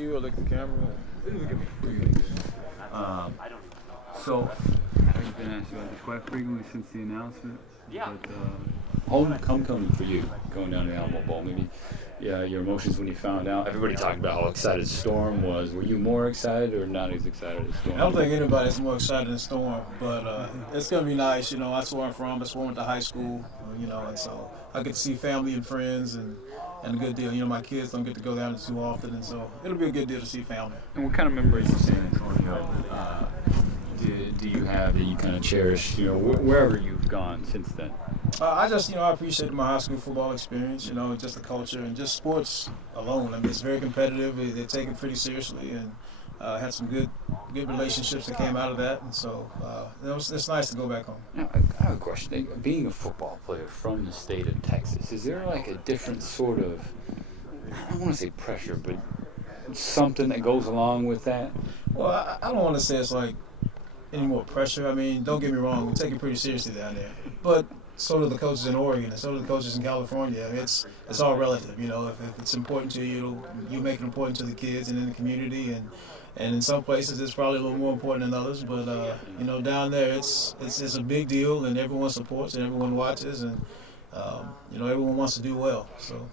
you or look at the camera? So, I've been asked about this quite frequently since the announcement. Yeah. But homecoming for you, going down to the Alamo Bowl. Maybe, yeah, your emotions when you found out. Everybody talked about how excited Storm was. Were you more excited or not as excited as Storm? I don't think anybody's more excited than Storm, but it's gonna be nice. You know, that's where I'm from. That's where I went to high school. You know, and so I get to see family and friends and a good deal. You know, my kids don't get to go down too often, and so it'll be a good deal to see family. And what kind of memories of San Antonio do you have that you kind of cherish, you know, wherever you've gone since then? I just, you know, I appreciated my high school football experience, you know, just the culture and just sports alone. I mean, it's very competitive. They take it pretty seriously, and had some good relationships that came out of that. And so it's nice to go back home. Now, I have a question. Being a football player from the state of Texas, is there like a different sort of, I don't want to say pressure, but something that goes along with that? Well, I don't want to say it's like any more pressure. I mean, don't get me wrong, we take it pretty seriously down there. But so do the coaches in Oregon, and so do the coaches in California. I mean, it's all relative, you know. If it's important to you, you make it important to the kids and in the community, and in some places it's probably a little more important than others. But you know, down there it's a big deal, and everyone supports and everyone watches, and you know, everyone wants to do well. So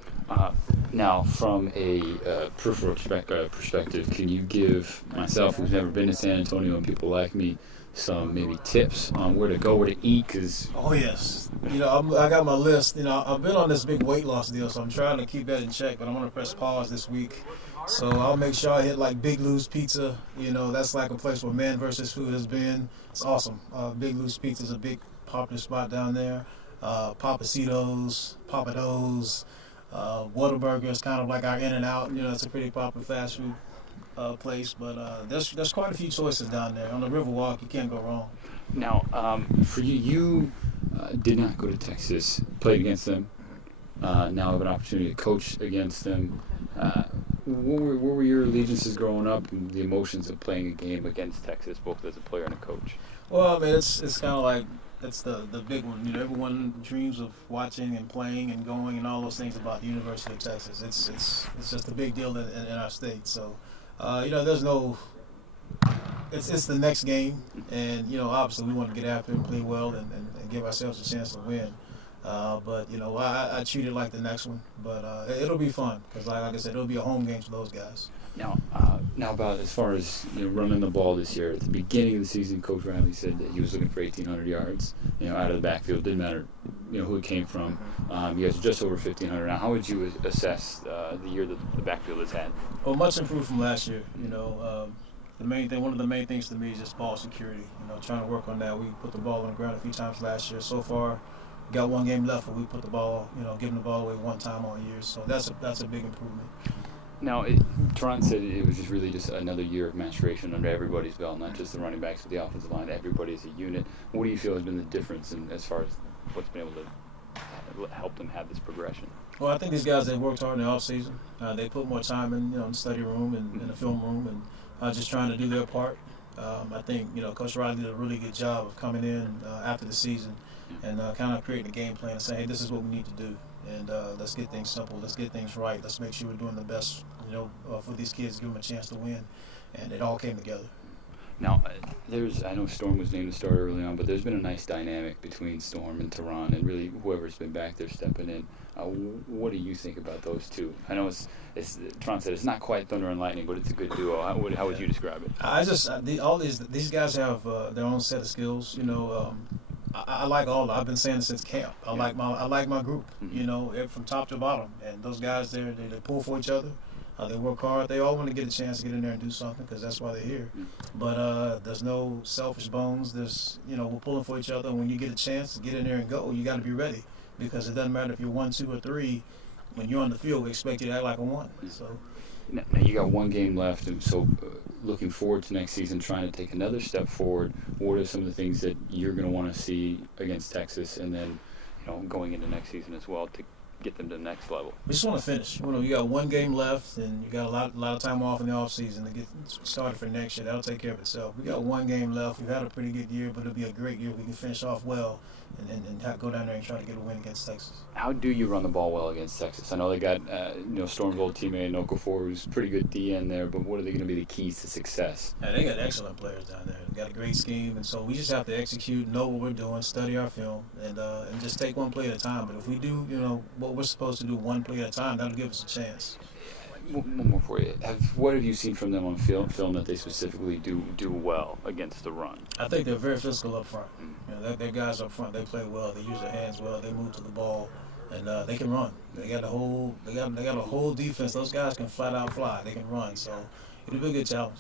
now, from a peripheral perspective, can you give myself, who's never been to San Antonio, and people like me, some maybe tips on where to go, where to eat? Oh yes, you know, I got my list. You know, I've been on this big weight loss deal, so I'm trying to keep that in check. But I'm gonna press pause this week, so I'll make sure I hit like Big Lou's Pizza. You know, that's like a place where Man versus Food has been. It's awesome. Big Lou's Pizza is a big popular spot down there. Papacitos, Papados, Whataburger is kind of like our In-N-Out. You know, it's a pretty popular fast food place, but there's quite a few choices down there. On the Riverwalk, you can't go wrong. Now, for you did not go to Texas, played against them, now have an opportunity to coach against them. What were your allegiances growing up and the emotions of playing a game against Texas, both as a player and a coach? Well, I mean, it's kind of like, that's the big one. You know, everyone dreams of watching and playing and going and all those things about the University of Texas. It's just a big deal in our state. So, you know, there's no. It's the next game, and you know, obviously we want to get after it and play well and give ourselves a chance to win. But you know, I treat it like the next one. But it'll be fun because, like I said, it'll be a home game for those guys. Now about as far as, you know, running the ball this year. At the beginning of the season, Coach Riley said that he was looking for 1,800 yards, you know, out of the backfield. Didn't matter, you know, who it came from. You guys are just over 1,500 now. How would you assess the year that the backfield has had? Well, much improved from last year. You know, one of the main things to me is just ball security. You know, trying to work on that. We put the ball on the ground a few times last year. So far, got one game left, but we put the ball, you know, giving the ball away one time all year. So that's a big improvement. Now, Teron said it was just another year of maturation under everybody's belt, not just the running backs, but the offensive line. Everybody as a unit. What do you feel has been the difference as far as what's been able to help them have this progression? Well, I think these guys, they worked hard in the offseason. They put more time in, you know, in the study room and in the film room, and just trying to do their part. I think, you know, Coach Riley did a really good job of coming in after the season and kind of creating a game plan and saying, hey, this is what we need to do. And let's get things simple. Let's get things right. Let's make sure we're doing the best, you know, for these kids, give them a chance to win. And it all came together. Now, I know Storm was named the starter early on, but there's been a nice dynamic between Storm and Teron, and really whoever's been back there stepping in. What do you think about those two? I know Teron said it's not quite thunder and lightning, but it's a good duo. How would you describe it? All these guys have their own set of skills. You know, I like all. I've been saying it since camp. I like my group. You know, from top to bottom, and those guys they pull for each other. They work hard. They all want to get a chance to get in there and do something because that's why they're here. But there's no selfish bones. We're pulling for each other. And when you get a chance to get in there and go, you got to be ready because it doesn't matter if you're 1, 2, or 3. When you're on the field, we expect you to act like a 1. So. Now you got one game left, and so looking forward to next season, trying to take another step forward. What are some of the things that you're going to want to see against Texas, and then, you know, going into next season as well to get them to the next level? We just want to finish. You got one game left, and you got a lot of time off in the off season to get started for next year. That'll take care of itself. We got one game left. We've had a pretty good year, but it'll be a great year. We can finish off well and go down there and try to get a win against Texas. How do you run the ball well against Texas? I know they got Storm's old teammate Okafor, who's pretty good DN there, but what are they going to be the keys to success? Yeah, they got excellent players down there. They got a great scheme, and so we just have to execute, know what we're doing, study our film, and just take one play at a time. But if we do, what we're supposed to do one play at a time, that'll give us a chance. One more for you. What have you seen from them on film that they specifically do well against the run? I think they're very physical up front. Their guys up front, they play well. They use their hands well. They move to the ball, and they can run. They got a whole defense. Those guys can flat out fly. They can run. So it'll be a good challenge.